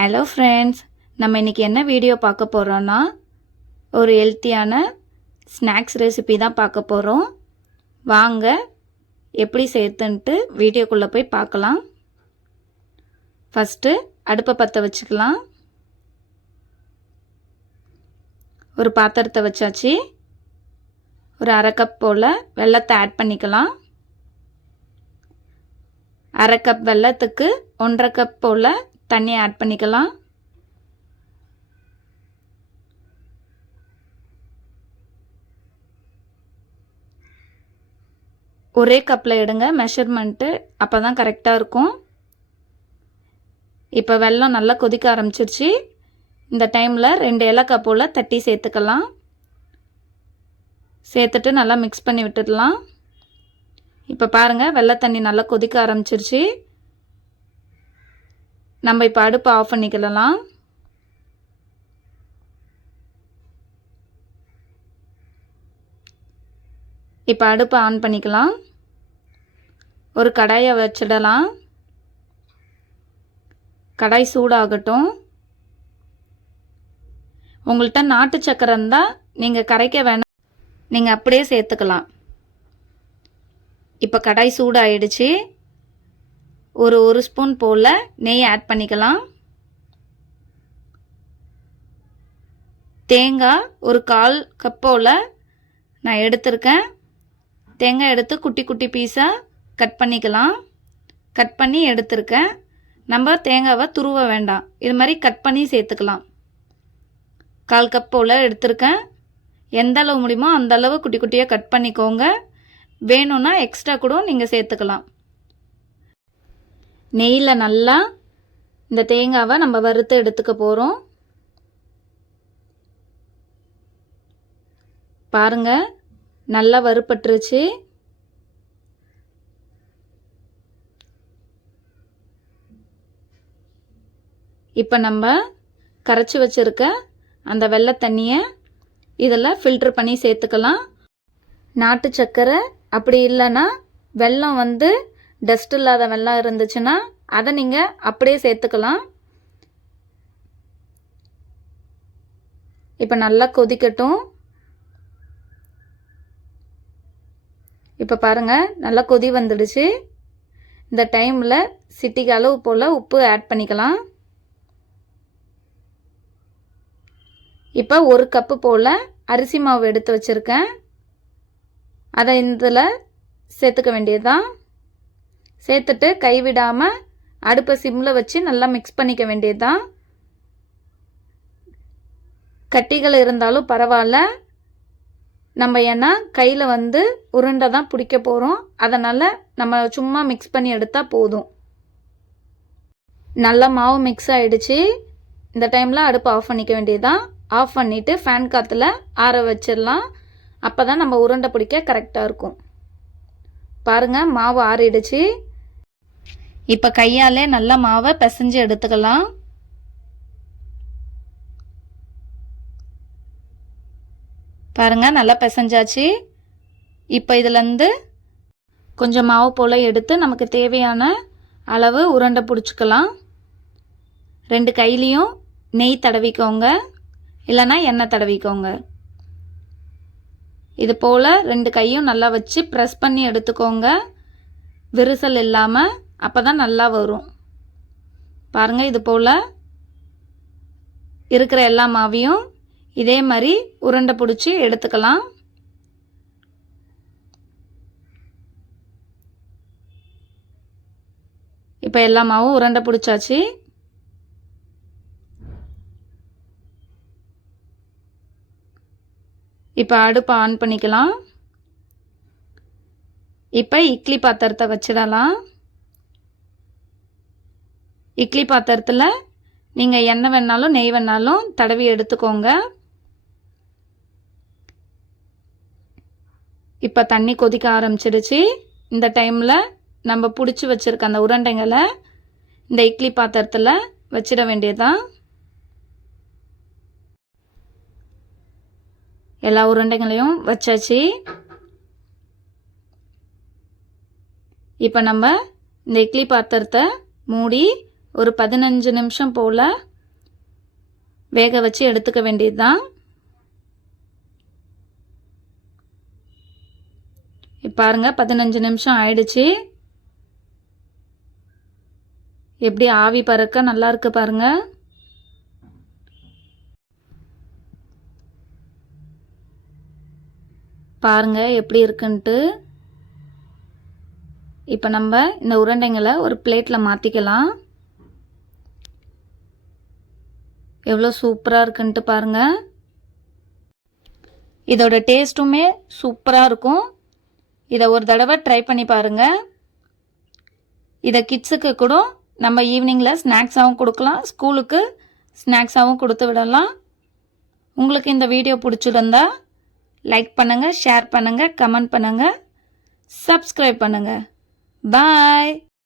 Hello friends, நம்ம இன்றைக்கி என்ன வீடியோ பார்க்க போகிறோன்னா ஒரு ஹெல்த்தியான ஸ்நாக்ஸ் ரெசிபி தான் பார்க்க போகிறோம். வாங்க எப்படி செய்யறதுன்ட்டு வீடியோக்குள்ளே போய் பார்க்கலாம். ஃபஸ்ட்டு அடுப்பை பற்ற வச்சுக்கலாம். ஒரு பாத்திரத்தை வச்சாச்சு. ஒரு அரை கப் போல் வெல்லத்தை ஆட் பண்ணிக்கலாம். அரை கப் வெல்லத்துக்கு 1.5 கப் போல் தண்ணி ஆட் பண்ணிக்கலாம். ஒரே கப்பில் எடுங்க மெஷர்மெண்ட்டு, அப்போ தான் கரெக்டாக இருக்கும். இப்போ வெல்லம் நல்லா கொதிக்க ஆரம்பிச்சிருச்சு. இந்த டைமில் 2 ஏலக்காய் போல் தட்டி சேர்த்துக்கலாம். சேர்த்துட்டு நல்லா மிக்ஸ் பண்ணி விட்டுடலாம். இப்போ பாருங்கள், வெள்ளை தண்ணி நல்லா கொதிக்க ஆரம்பிச்சிருச்சு. நம்ம இப்போ அடுப்பை ஆஃப் பண்ணிக்கலாம். இப்போ அடுப்பை ஆன் பண்ணிக்கலாம். ஒரு கடாயை வச்சிடலாம். கடாய் சூடாகட்டும். உங்கள்கிட்ட நாட்டு சக்கரை இருந்தால் நீங்கள் கரைக்க வேணாம், நீங்கள் அப்படியே சேர்த்துக்கலாம். இப்போ கடாய் சூடாயிடுச்சு. ஒரு ஸ்பூன் போல் நெய் ஆட் பண்ணிக்கலாம். தேங்காய் ஒரு 1/4 கப் போல் நான் எடுத்திருக்கேன். தேங்காய் எடுத்து குட்டி குட்டி பீஸாக கட் பண்ணிக்கலாம். கட் பண்ணி எடுத்திருக்கேன். நம்ம தேங்காவை துருவ வேண்டாம், இது மாதிரி கட் பண்ணி சேர்த்துக்கலாம். 1/4 கப் போல் எடுத்திருக்கேன். எந்த அளவு முடியுமோ அந்த அளவு குட்டி குட்டியாக கட் பண்ணிக்கோங்க. வேணும்னா எக்ஸ்ட்ரா கூட நீங்கள் சேர்த்துக்கலாம். நெய்யில் நல்லா இந்த தேங்காவை நம்ம வறுத்து எடுத்துக்க போகிறோம். பாருங்க, நல்லா வறுபட்டுருச்சு. இப்போ நம்ம கரைச்சி வச்சிருக்க அந்த வெள்ளை தண்ணியை இதில் ஃபில்டர் பண்ணி சேர்த்துக்கலாம். நாட்டு சர்க்கரை அப்படி இல்லைன்னா வெல்லம் டஸ்ட் இல்லாத வெல்லம் இருந்துச்சுன்னா அதை நீங்கள் அப்படியே சேர்த்துக்கலாம். இப்போ நல்லா கொதிக்கட்டும். இப்போ பாருங்கள், நல்லா கொதி வந்துடுச்சு. இந்த டைமில் சிட்டிக்கு அளவு போல் உப்பு ஆட் பண்ணிக்கலாம். இப்போ 1 கப்பு போல் அரிசி மாவு எடுத்து வச்சுருக்கேன். அதை இதில் சேர்த்துக்க வேண்டியதுதான். சேர்த்துட்டு கைவிடாமல் அடுப்பை சிம்மில் வச்சு நல்லா மிக்ஸ் பண்ணிக்க வேண்டியதுதான். கட்டிகள் இருந்தாலும் பரவாயில்ல, நம்ம ஏன்னா கையில் உருண்டை தான் பிடிக்க போகிறோம். அதனால் நம்ம சும்மா மிக்ஸ் பண்ணி எடுத்தால் போதும். நல்லா மாவு மிக்ஸ் ஆகிடுச்சு. இந்த டைமில் அடுப்பை ஆஃப் பண்ணிக்க வேண்டியதுதான். ஆஃப் பண்ணிவிட்டு ஃபேன் காற்றுல ஆற வச்சிடலாம். அப்போ தான் நம்ம உருண்டை பிடிக்க கரெக்டாக இருக்கும். பாருங்கள், மாவு ஆறிடுச்சு. இப்போ கையாலே நல்லா மாவை பிசைஞ்சு எடுத்துக்கலாம். பாருங்கள், நல்லா பிசைஞ்சாச்சு. இப்போ இதுலேருந்து கொஞ்சம் மாவு போல் எடுத்து நமக்கு தேவையான அளவு உருண்டை பிடிச்சிக்கலாம். 2 கையிலையும் நெய் தடவிக்கோங்க, இல்லைன்னா எண்ணெய் தடவிக்கோங்க. இது போல் 2 கையும் நல்லா வச்சு ப்ரெஸ் பண்ணி எடுத்துக்கோங்க, விரிசல் இல்லாமல். அப்போ தான் நல்லா வரும். பாருங்கள், இது போல் இருக்கிற எல்லா மாவையும் இதே மாதிரி உருண்டை பிடிச்சி எடுத்துக்கலாம். இப்போ எல்லா மாவும் உருண்டை பிடிச்சாச்சு. இப்போ அடுப்பை ஆன் பண்ணிக்கலாம். இப்போ இட்லி பாத்திரத்தை வச்சிடலாம். இட்லி பாத்திரத்தில் நீங்கள் எண்ணெய் வேணாலும் நெய் வேணாலும் தடவி எடுத்துக்கோங்க. இப்போ தண்ணி கொதிக்க ஆரம்பிச்சிடுச்சு. இந்த டைமில் நம்ம பிடிச்சி வச்சுருக்க அந்த உருண்டைங்களை இந்த இட்லி பாத்திரத்தில் வச்சிட வேண்டியதுதான். எல்லா உருண்டைகளையும் வச்சாச்சு. இப்போ நம்ம இந்த இட்லி பாத்திரத்தை மூடி ஒரு 15 நிமிஷம் போல் வேக வச்சு எடுத்துக்க வேண்டியது தான். பாருங்கள் 15 நிமிஷம் ஆயிடுச்சு. எப்படி ஆவி பறக்க நல்லா இருக்கு பாருங்க. பாருங்க எப்படி இருக்குன்ட்டு. இப்போ நம்ம இந்த உருண்டைங்களை ஒரு பிளேட்டில் மாற்றிக்கலாம். எவ்வளோ சூப்பராக இருக்குன்ட்டு பாருங்க. இதோட டேஸ்ட்டுமே சூப்பராக இருக்கும். இதை ஒரு தடவை ட்ரை பண்ணி பாருங்க. இதை கிட்ஸுக்கு கூட நம்ம ஈவினிங்கில் ஸ்நாக்ஸாகவும் கொடுக்கலாம், ஸ்கூலுக்கு ஸ்நாக்ஸாகவும் கொடுத்து விடலாம். உங்களுக்கு இந்த வீடியோ பிடிச்சிருந்தா லைக் பண்ணுங்கள், ஷேர் பண்ணுங்கள், கமெண்ட் பண்ணுங்கள், சப்ஸ்கிரைப் பண்ணுங்கள். பாய்.